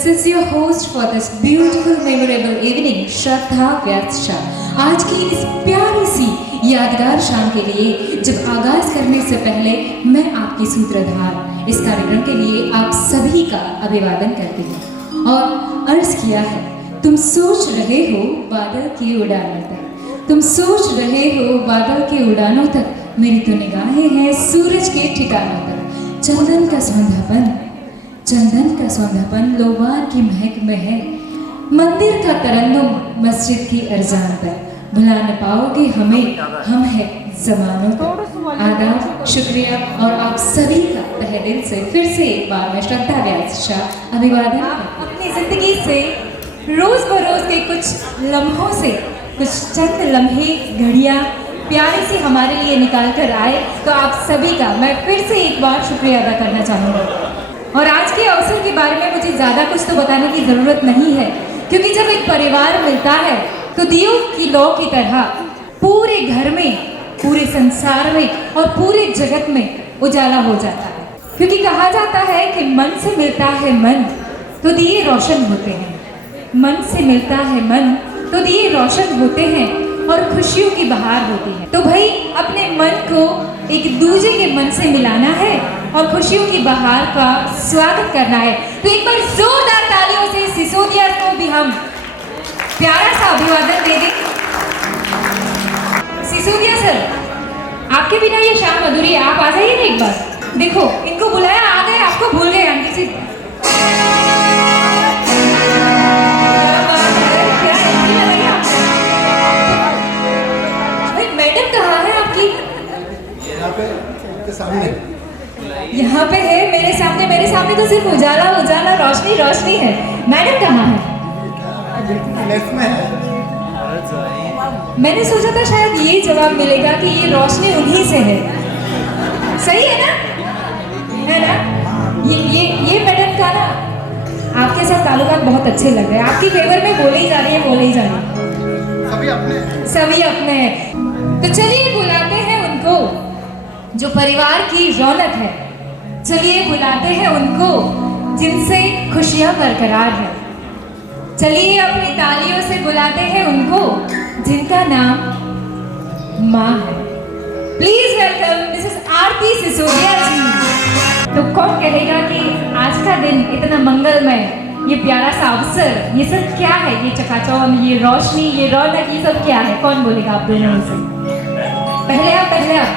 This is your host for this beautiful memorable evening, श्रद्धा व्यास शाह। आज की इस प्यारी सी यादगार शाम के लिए जब आगाज करने से पहले मैं आपकी सूत्रधार इस कार्यक्रम के लिए आप सभी का अभिवादन करती हूँ और अर्ज किया है, तुम सोच रहे हो बादल की उड़ानों तक, तुम सोच रहे हो बादल की उड़ानों तक, मेरी तो निगाहें हैं सूरज के ठिकानों तक। चंदन का सौंधापन लोबान की महक में है, मंदिर का तरन्नुम मस्जिद की अरजान पर, भुला न पाओगे हमें, हम है जमानों पर। आदाब, शुक्रिया और आप सभी का तहे दिल से फिर से एक बार मैं श्रद्धा व्यास शाह अभिवादन। अपनी जिंदगी से रोज बरोज के कुछ लम्हों से कुछ चंद लम्हे घड़ियाँ प्यारी सी हमारे लिए निकाल कर आए, तो आप सभी का मैं फिर से एक बार शुक्रिया अदा करना चाहूँगा। और आज के अवसर के बारे में मुझे ज़्यादा कुछ तो बताने की ज़रूरत नहीं है, क्योंकि जब एक परिवार मिलता है तो दियों की लौ की तरह पूरे घर में, पूरे संसार में और पूरे जगत में उजाला हो जाता है। क्योंकि कहा जाता है कि मन से मिलता है मन तो दिए रोशन होते हैं, मन से मिलता है मन तो दिए रोशन होते हैं और खुशियों की बहार होती है। तो भाई अपने मन को एक दूजे के मन से मिलाना है और खुशियों की बहार का स्वागत करना है। तो एक बार जोरदार तालियों से सिसोदिया को भी हम प्यारा सा अभिवादन दे दें। सिसोदिया सर, आपके बिना ये शाम अधूरी है, आप आ जाइए ना एक बार। देखो इनको बुलाया, आ गए, आपको भूल गए आंटी जी। यहाँ पे है मेरे सामने तो सिर्फ उजाला उजाला, रोशनी रोशनी है। मैडम कहाँ है? मैंने सोचा था शायद ये जवाब मिलेगा कि ये रोशनी उन्हीं से है। सही है ना? है ना? ये मैडम का ना आपके साथ ताल्लुकात बहुत अच्छे लग रहे हैं, आपकी फेवर में बोले ही जा रही है। सभी अपने हैं। तो चलिए बुलाते हैं उनको जो परिवार की रौनक है, चलिए बुलाते हैं उनको जिनसे खुशियां बरकरार है, चलिए अपनी तालियों से बुलाते हैं उनको जिनका नाम माँ है। प्लीज वेलकम मिसेस आरती सिसोदिया जी। तो कौन कहेगा कि आज का दिन इतना मंगलमय, ये प्यारा सा अवसर, ये सब क्या है? ये चकाचौंध, ये रोशनी, ये रौनक, ये सब क्या है? कौन बोलेगा आप दोनों में से? पहले आप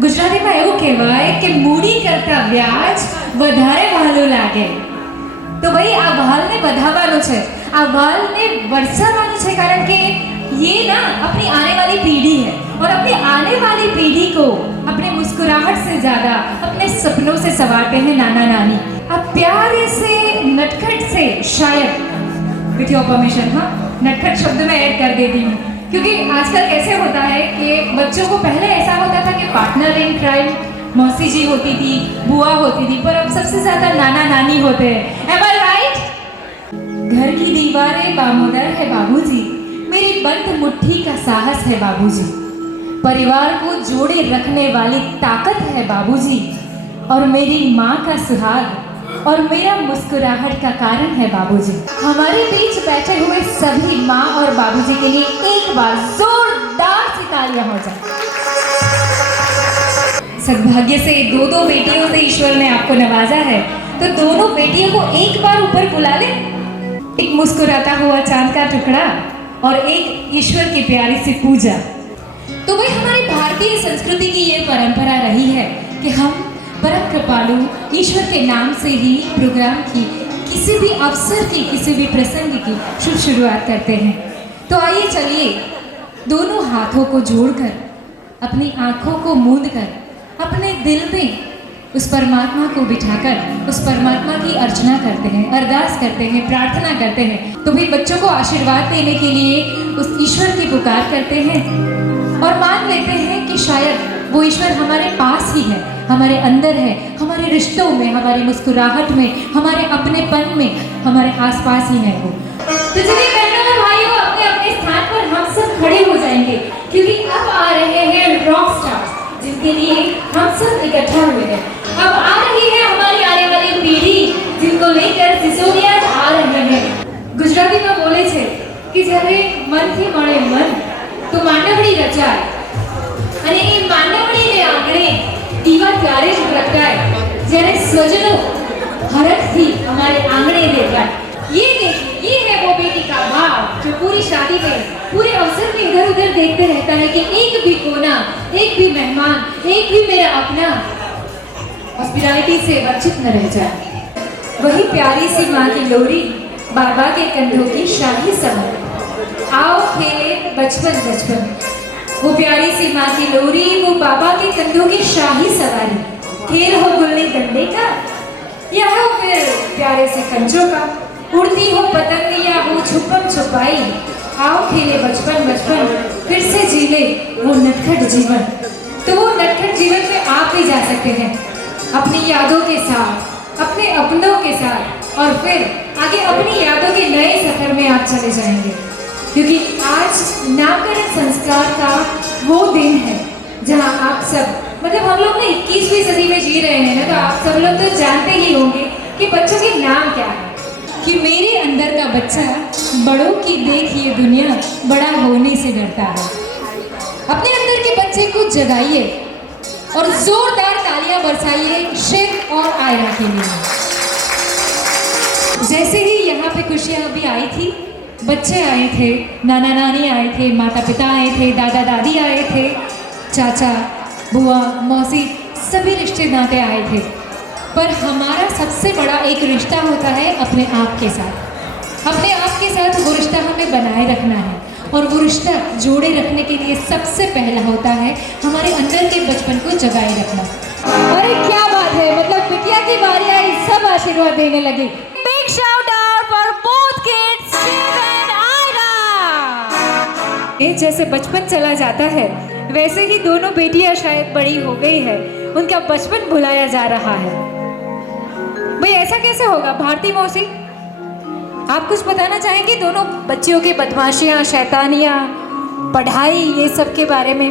ગુજરાતીમાં એવું કહેવાય કે મૂડી કરતા વ્યાજ વધારે વહાલું લાગે। તો ભાઈ આ વહાલને વધારવાનું છે, આ વહાલને વરસાવવાનું છે, કારણ કે ये ना अपनी आने वाली पीढ़ी है और अपनी आने वाली पीढ़ी को अपने मुस्कुराहट से ज़्यादा अपने सपनों से संवारते हैं नाना नानी। अब प्यारे से नटखट से, शायद विथ योर परमिशन, हाँ नटखट शब्द में ऐड कर देती हूँ, क्योंकि आजकल कैसे होता है कि बच्चों को पहले ऐसा होता था कि पार्टनर इन क्राइम मौसी जी होती थी, बुआ होती थी, पर अब सबसे ज्यादा नाना नानी होते हैं। Am I right? घर की दीवारें बामुदर है बाबूजी, मेरी बंद मुट्ठी का साहस है बाबूजी, परिवार को जोड़े रखने वाली ताकत है बाबूजी, और मेरी माँ का सुहाग और मेरा मुस्कुराहट का कारण है बाबूजी। हमारे बीच बैठे हुए सभी माँ और बाबूजी के लिए एक बार जोरदार सी तालियां हो जाए। सद्भाग्य से दो बेटियों से ईश्वर ने आपको नवाजा है, तो दोनों बेटियों को एक बार ऊपर बुला ले। एक मुस्कुराता हुआ चांद का टुकड़ा और एक ईश्वर की प्यारी सी पूजा। तो भाई हमारी भारतीय संस्कृति की ये परंपरा रही है कि हम परम कृपालु ईश्वर के नाम से ही प्रोग्राम की, किसी भी अवसर की, किसी भी प्रसंग की शुभ शुरुआत करते हैं। तो आइए चलिए दोनों हाथों को जोड़कर, अपनी आंखों को मूंदकर, अपने दिल में उस परमात्मा को बिठाकर उस परमात्मा की अर्चना करते हैं, अरदास करते हैं, प्रार्थना करते हैं। तो भी बच्चों को आशीर्वाद देने के लिए उस ईश्वर की पुकार करते हैं और मान लेते हैं कि शायद वो ईश्वर हमारे पास ही है, हमारे अंदर है, हमारे रिश्तों में, हमारी मुस्कुराहट में, हमारे अपनेपन में, हमारे आसपास ही है वो। तो चलिए बहनों और भाइयों, अपने अपने स्थान पर हम सब खड़े हो जाएंगे, क्योंकि अब आ रहे हैं रॉक स्टार्स, जिनके लिए हम सब इकट्ठा हुए हैं। अब आ रही है हमारी आने वाली पीढ़ी, जिनको लेकर सिसोदिया જ્યારે મનથી મળે મન તો માંડવડી રચાય અને એ માંડવડીને આંગણે દીવા ત્યારે જ પ્રગટાય જ્યારે સ્વજનો हरख हमारे आंगने देखा। ये देखिए, ये है वो बेटी का भाव जो पूरी शादी में, पूरे अवसर में इधर उधर देखते रहता है कि एक भी कोना, एक भी मेहमान, एक भी मेरा अपना हॉस्पिटैलिटी से वंचित न रह जाए। वही प्यारी सी माँ की लोरी, बाबा के कंधों की शाही सवारी, आओ खेले बचपन बचपन। वो प्यारी सी माँ की लोरी, वो बाबा के कंधों की शाही सवारी, खेल हो गुल्ली डंडे का या हो फिर प्यारे से कंचों का, उड़ती हो पतंग या हो छुपम छुपाई, आओ खेले बचपन बचपन, फिर से जी ले वो नटखट जीवन। तो वो नटखट जीवन में आप भी जा सकते हैं अपनी यादों के साथ, अपने अपनों के साथ, और फिर आगे अपनी यादों के नए सफर में आप चले जाएंगे, क्योंकि आज नामकरण संस्कार का वो दिन है जहाँ आप सब, मतलब हम लोग ना 21वीं सदी में जी रहे हैं ना, तो आप सब लोग तो जानते ही होंगे कि बच्चों के नाम क्या है। कि मेरे अंदर का बच्चा बड़ों की देख ये दुनिया बड़ा होने से डरता है। अपने अंदर के बच्चे को जगाइए और जोरदार तालियां बरसाइए शिव और आयरा के लिए। जैसे ही यहाँ पे खुशियाँ अभी आई थी, बच्चे आए थे, नाना नानी आए थे, माता पिता आए थे, दादा दादी आए थे, चाचा बुआ मौसी, सभी रिश्ते नाते आए थे। पर हमारा सबसे बड़ा एक रिश्ता होता है अपने आप के साथ। अपने आप के साथ वो रिश्ता हमें बनाए रखना है, और वो रिश्ता जोड़े रखने के लिए सबसे पहला होता है हमारे अंदर के बचपन को जगाए रखना। अरे क्या बात है, मतलब बिटिया की बारी आई, सब आशीर्वाद देने लगी। Big shout out for both kids, Shiv and Aira. जैसे बचपन चला जाता है वैसे ही दोनों बेटियां शायद बड़ी हो गई है, उनका बचपन भुलाया जा रहा है। भाई ऐसा कैसे होगा भारती मौसी, आप कुछ बताना चाहेंगे दोनों बच्चियों की बदमाशियां, शैतानियां, पढ़ाई, ये सब के बारे में?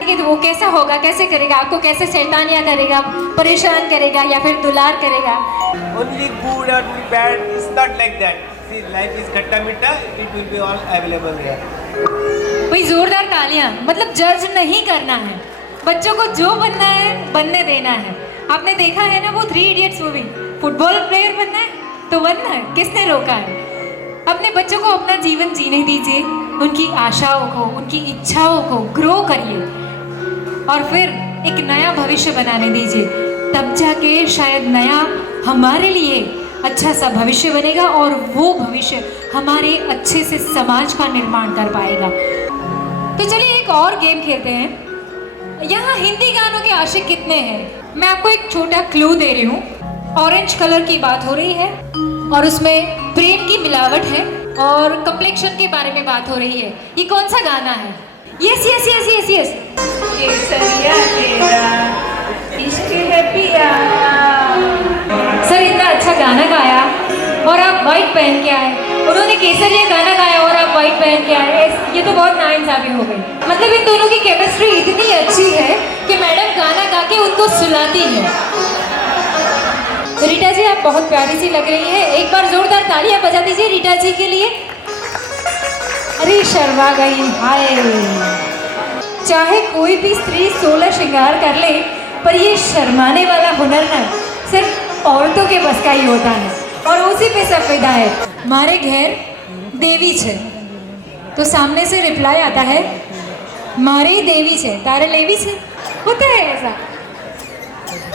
कि वो कैसा होगा, कैसे करेगा, आपको कैसे शैतानियां करेगा, परेशान करेगा या फिर दुलार करेगा? Only good or bad is not like that. See, life is खट्टा मीठा, it will be all available here. भाई जोरदार तालियां, मतलब जज नहीं करना है, बच्चों को जो बनना है बनने देना है। आपने देखा है ना वो 3 इडियट्स मूवी, फुटबॉल प्लेयर बनना है तो बनना है, किसने रोका है? अपने बच्चों को अपना जीवन जीने दीजिए, उनकी आशाओं को, उनकी इच्छाओं को ग्रो करिए, और फिर एक नया भविष्य बनाने दीजिए। तब जाके शायद नया हमारे लिए अच्छा सा भविष्य बनेगा, और वो भविष्य हमारे अच्छे से समाज का निर्माण कर पाएगा। तो चलिए एक और गेम खेलते हैं। यहाँ हिंदी गानों के आशिक कितने हैं? मैं आपको एक छोटा क्लू दे रही हूँ। ऑरेंज कलर की बात हो रही है, और उसमें प्रेम की मिलावट है, और कम्प्लेक्शन के बारे में बात हो रही है। ये कौन सा गाना है? Yes yes yes yes yes, केसरिया तेरा इश्क है पिया। सर इतना अच्छा गाना गाया और आप वाइट पहन के आए, उन्होंने केसरिया गाना गाया और आप वाइट पहन के आए, ये तो बहुत नाइंसाफी हो गई। मतलब इन दोनों की केमिस्ट्री इतनी अच्छी है कि मैडम गाना गा के उनको सुलाती है। रीटा जी आप बहुत प्यारी सी लग रही है, एक बार जोरदार तालियां बजा दीजिए रीटा जी के लिए। अरे शर्मा गई, हाय। चाहे कोई भी स्त्री 16 श्रृंगार कर ले, पर ये शर्माने वाला हुनर ना सिर्फ औरतों के बस का ही होता है, और उसी पे सब फिदा है। मारे घर देवी छे, तो सामने से रिप्लाई आता है मारे देवी छे तारे लेवी छे। होता है ऐसा,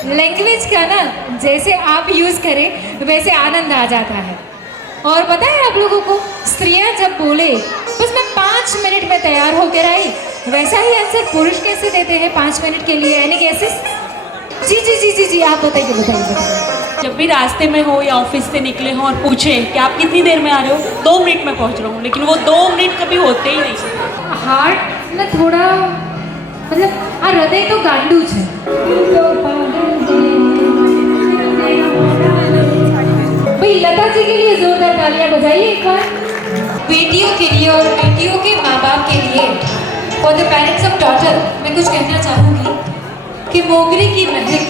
लैंग्वेज का ना जैसे आप यूज़ करें वैसे आनंद आ जाता है। और पता है आप लोगों को, स्त्रियां जब बोले बस मैं 5 मिनट में तैयार होकर आई, वैसा ही आंसर पुरुष कैसे देते हैं 5 मिनट के लिए? यानी कैसे? जी जी जी जी जी, आप बताइए बताइए। जब भी रास्ते में हो या ऑफिस से निकले हो और पूछे कि आप कितनी देर में आ रहे हो, 2 मिनट में पहुंच रहा हूँ, लेकिन वो 2 मिनट कभी होते ही नहीं। हार्ट में थोड़ा मतलब આ હૃદય તો ગાંડું છે। भाई लता जी के लिए जोरदार तालियां बजाइए एक बार। बेटियों के लिए और बेटियों के माँ बाप के लिए, for the parents of daughter, मैं कुछ कहना चाहूँगी कि मोगरे की महक,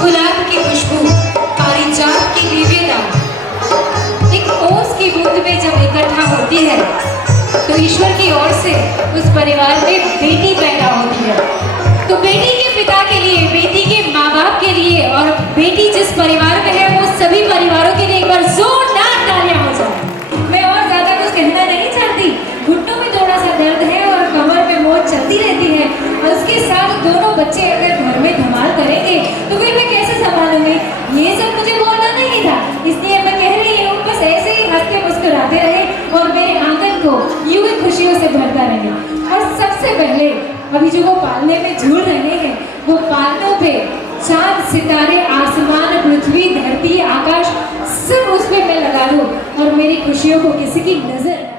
गुलाब की खुशबू, पारिजात की दिव्यता, एक ओस की बूंद में जब इकट्ठा होती है तो ईश्वर की ओर से उस परिवार में बेटी पैदा होती है। तो बेटी के पिता के लिए, बेटी के माँ बाप के लिए और बेटी जिस परिवार में है वो सभी परिवारों के लिए एक बार जोरदार तालियां हो जाए। मैं और ज्यादा कुछ कहना नहीं चाहती। घुटनों में थोड़ा सा दर्द है और कमर में मौत चलती रहती है और उसके साथ दोनों बच्चे अगर घर में धमाल करेंगे तो फिर मैं कैसे संभालूंगी। ये सब मुझे बोलना नहीं था, इसलिए मैं कह रही हूँ बस ऐसे ही हंसते मुस्कुराते रहे और मेरे आंगन को यूं ही खुशियों से भरता रहे। और सबसे पहले अभी जो वो पालने में झूल रहे हैं वो पालनों पे चांद सितारे आसमान पृथ्वी धरती आकाश सब उस पे मैं लगा दूं और मेरी खुशियों को किसी की नजर